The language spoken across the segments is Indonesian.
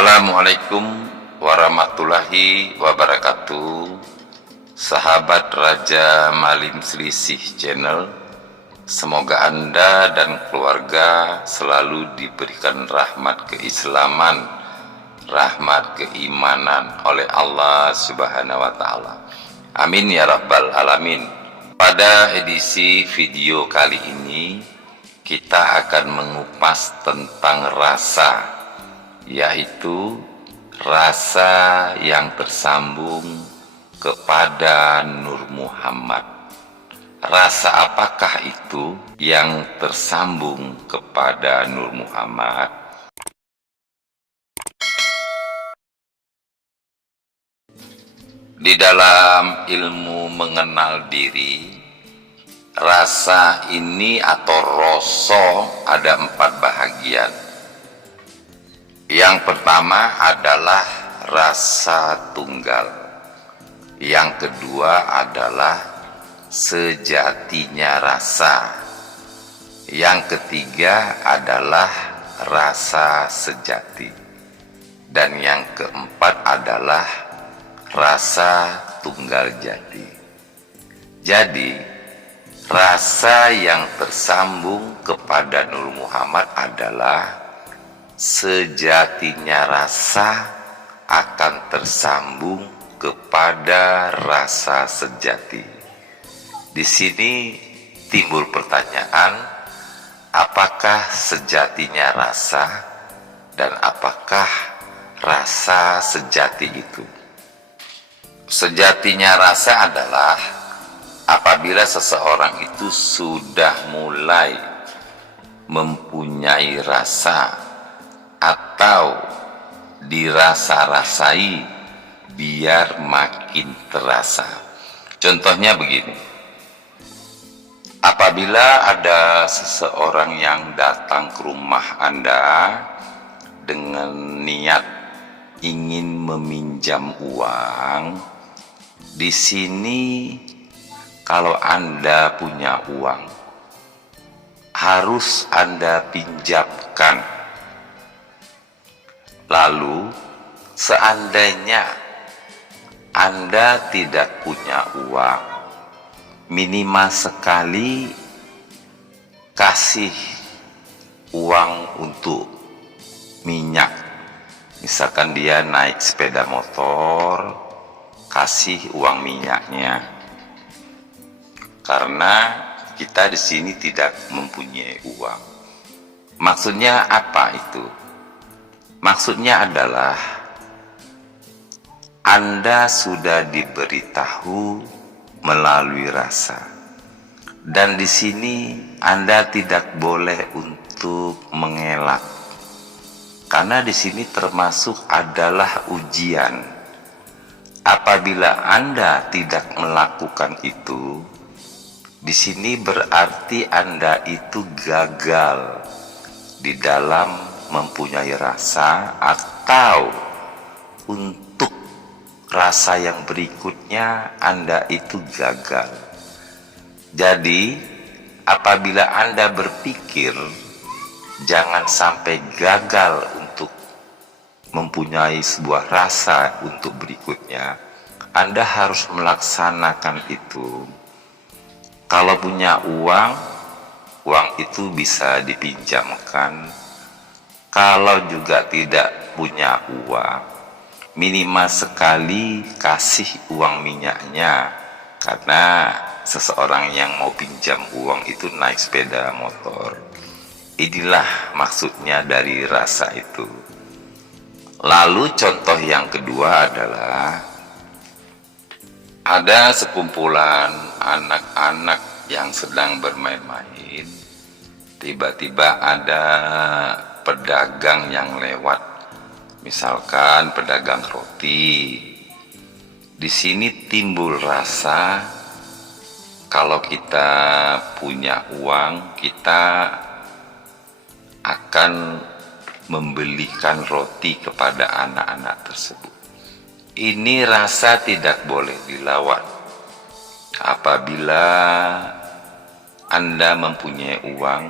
Assalamualaikum warahmatullahi wabarakatuh. Sahabat Raja Malim Selisih Channel, semoga Anda dan keluarga selalu diberikan rahmat keislaman, rahmat keimanan oleh Allah Subhanahu wa Ta'ala. Amin ya Rabbal Alamin. Pada edisi video kali ini, kita akan mengupas tentang rasa, yaitu rasa yang tersambung kepada Nur Muhammad. Rasa apakah itu yang tersambung kepada Nur Muhammad? Di dalam ilmu mengenal diri, rasa ini atau rasa ada 4 bahagian. Yang pertama adalah rasa tunggal. Yang kedua adalah sejatinya rasa. Yang ketiga adalah rasa sejati. Dan yang keempat adalah rasa tunggal jati. Jadi, rasa yang tersambung kepada Nur Muhammad adalah sejatinya rasa akan tersambung kepada rasa sejati. Di sini timbul pertanyaan, apakah sejatinya rasa dan apakah rasa sejati itu? Sejatinya rasa adalah apabila seseorang itu sudah mulai mempunyai rasa atau dirasa-rasai biar makin terasa. Contohnya begini, apabila ada seseorang yang datang ke rumah Anda dengan niat ingin meminjam uang, di sini kalau Anda punya uang harus Anda pinjamkan. Lalu, seandainya Anda tidak punya uang, minimal sekali kasih uang untuk minyak. Misalkan dia naik sepeda motor, kasih uang minyaknya. Karena kita di sini tidak mempunyai uang. Maksudnya apa itu? Maksudnya adalah Anda sudah diberitahu melalui rasa, dan di sini Anda tidak boleh untuk mengelak, karena di sini termasuk adalah ujian. Apabila Anda tidak melakukan itu, di sini berarti Anda itu gagal di dalam mempunyai rasa, atau untuk rasa yang berikutnya Anda itu gagal. Jadi apabila Anda berpikir jangan sampai gagal untuk mempunyai sebuah rasa untuk berikutnya, Anda harus melaksanakan itu. Kalau punya uang, uang itu bisa dipinjamkan. Kalau juga tidak punya uang, minimal sekali kasih uang minyaknya, karena seseorang yang mau pinjam uang itu naik sepeda motor. Inilah maksudnya dari rasa itu. Lalu contoh yang kedua adalah ada sekumpulan anak-anak yang sedang bermain-main. Tiba-tiba ada pedagang yang lewat, misalkan pedagang roti. Di sini timbul rasa, kalau kita punya uang, kita akan membelikan roti kepada anak-anak tersebut. Ini rasa tidak boleh dilawan. Apabila Anda mempunyai uang,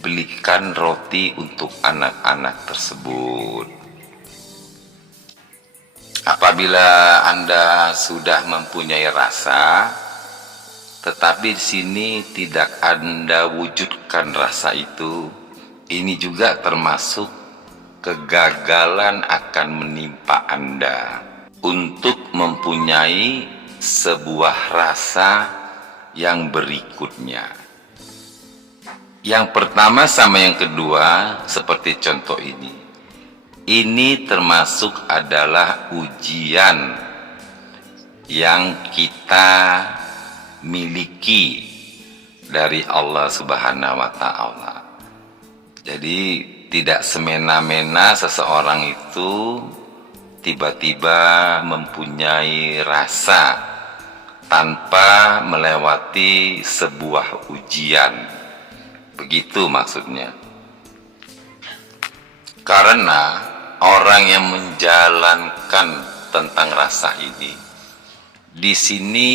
belikan roti untuk anak-anak tersebut. Apabila Anda sudah mempunyai rasa, tetapi di sini tidak Anda wujudkan rasa itu, ini juga termasuk kegagalan akan menimpa Anda untuk mempunyai sebuah rasa yang berikutnya. Yang pertama sama yang kedua, seperti contoh ini. Ini termasuk adalah ujian yang kita miliki dari Allah Subhanahu wa Ta'ala. Jadi tidak semena-mena seseorang itu tiba-tiba mempunyai rasa tanpa melewati sebuah ujian. Begitu maksudnya. Karena orang yang menjalankan tentang rasa ini, di sini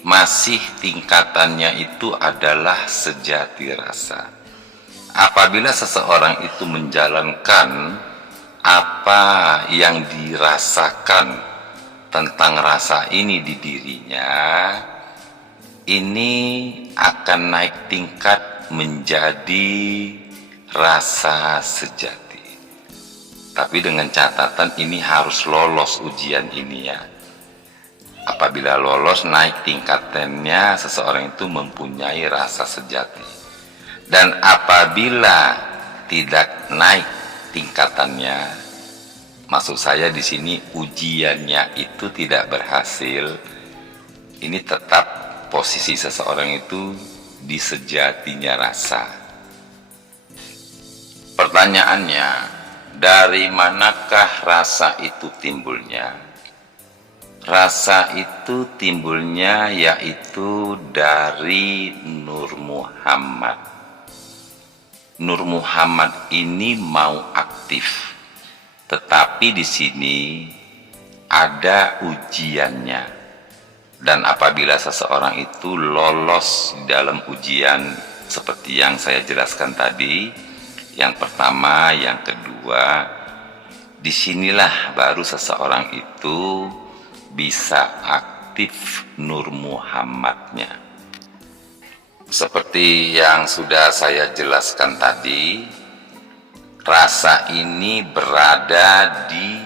masih tingkatannya itu adalah sejati rasa. Apabila seseorang itu menjalankan apa yang dirasakan tentang rasa ini di dirinya, ini akan naik tingkat menjadi rasa sejati. Tapi dengan catatan ini harus lolos ujian ini ya. Apabila lolos, naik tingkatannya, seseorang itu mempunyai rasa sejati. Dan apabila tidak naik tingkatannya, maksud saya di sini ujiannya itu tidak berhasil, ini tetap posisi seseorang itu di sejatinya rasa. Pertanyaannya, dari manakah rasa itu timbulnya? Rasa itu timbulnya yaitu dari Nur Muhammad. Nur Muhammad ini mau aktif, tetapi di sini ada ujiannya. Dan apabila seseorang itu lolos dalam ujian seperti yang saya jelaskan tadi, yang pertama, yang kedua, disinilah baru seseorang itu bisa aktif Nur Muhammadnya. Seperti yang sudah saya jelaskan tadi, rasa ini berada di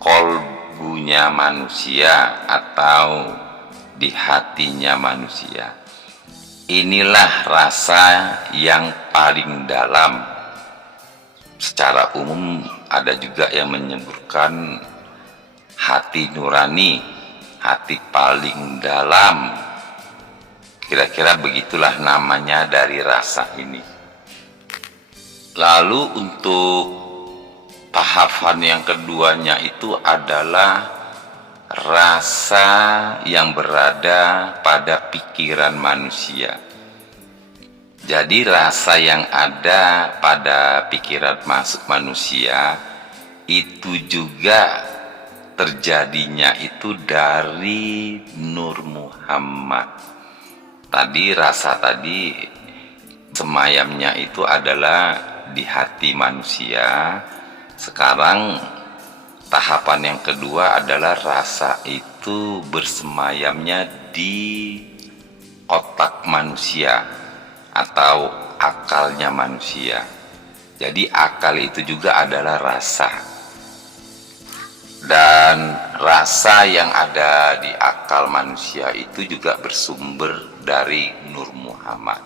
kolbunya manusia atau di hatinya manusia. Inilah rasa yang paling dalam. Secara umum ada juga yang menyebutkan hati nurani, hati paling dalam. Kira-kira begitulah namanya dari rasa ini. Lalu untuk tahapan yang keduanya itu adalah rasa yang berada pada pikiran manusia. Jadi rasa yang ada pada pikiran manusia itu juga terjadinya itu dari Nur Muhammad. Tadi rasa tadi semayamnya itu adalah di hati manusia. Sekarang tahapan yang kedua adalah rasa itu bersemayamnya di otak manusia atau akalnya manusia. Jadi akal itu juga adalah rasa. Dan rasa yang ada di akal manusia itu juga bersumber dari Nur Muhammad.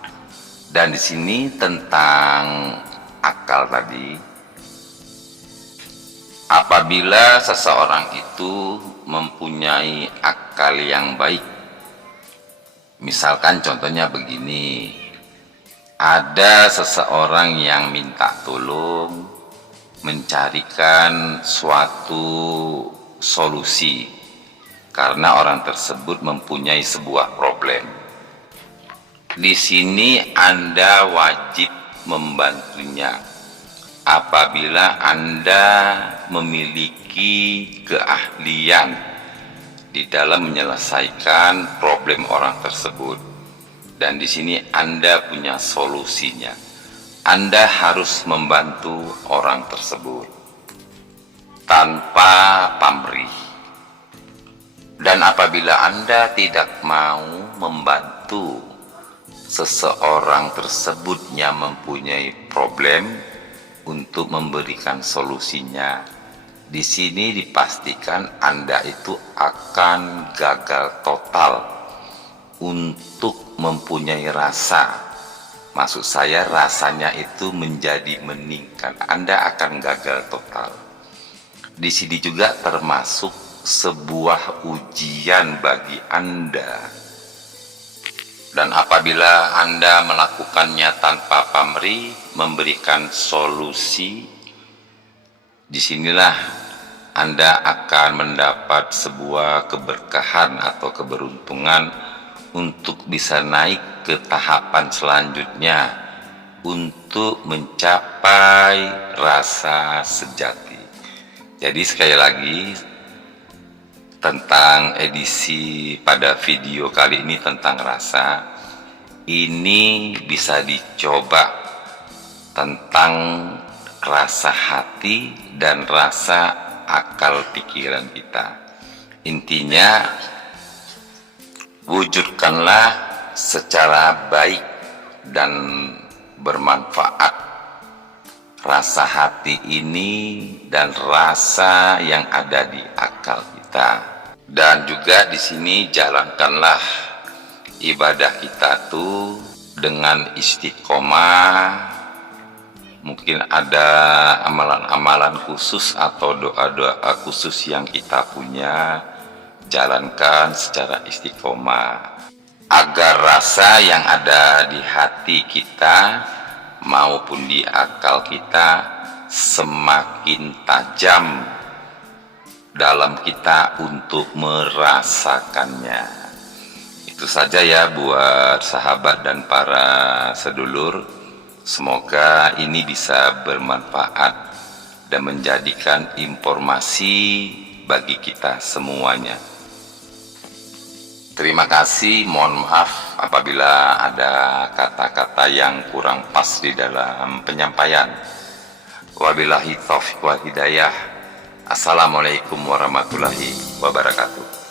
Dan di sini tentang akal tadi, apabila seseorang itu mempunyai akal yang baik, misalkan contohnya begini, ada seseorang yang minta tolong mencarikan suatu solusi karena orang tersebut mempunyai sebuah problem. Di sini Anda wajib membantunya apabila Anda memiliki keahlian di dalam menyelesaikan problem orang tersebut. Dan di sini Anda punya solusinya. Anda harus membantu orang tersebut tanpa pamrih. Dan apabila Anda tidak mau membantu seseorang tersebut yang mempunyai problem untuk memberikan solusinya, di sini dipastikan Anda itu akan gagal total untuk mempunyai rasa. Maksud saya rasanya itu menjadi meningkat. Anda akan gagal total. Di sini juga termasuk sebuah ujian bagi Anda. Dan apabila Anda melakukannya tanpa pamrih, memberikan solusi, disinilah Anda akan mendapat sebuah keberkahan atau keberuntungan untuk bisa naik ke tahapan selanjutnya untuk mencapai rasa sejati. Jadi sekali lagi, tentang edisi pada video kali ini tentang rasa, ini bisa dicoba tentang rasa hati dan rasa akal pikiran kita. Intinya, wujudkanlah secara baik dan bermanfaat rasa hati ini dan rasa yang ada di akal kita. Dan juga di sini jalankanlah ibadah kita tuh dengan istiqomah. Mungkin ada amalan-amalan khusus atau doa-doa khusus yang kita punya, jalankan secara istiqomah agar rasa yang ada di hati kita maupun di akal kita semakin tajam dalam kita untuk merasakannya. Itu saja ya buat sahabat dan para sedulur. Semoga ini bisa bermanfaat dan menjadikan informasi bagi kita semuanya. Terima kasih, mohon maaf apabila ada kata-kata yang kurang pas di dalam penyampaian. Wabillahi taufiq wal hidayah. Assalamualaikum warahmatullahi wabarakatuh.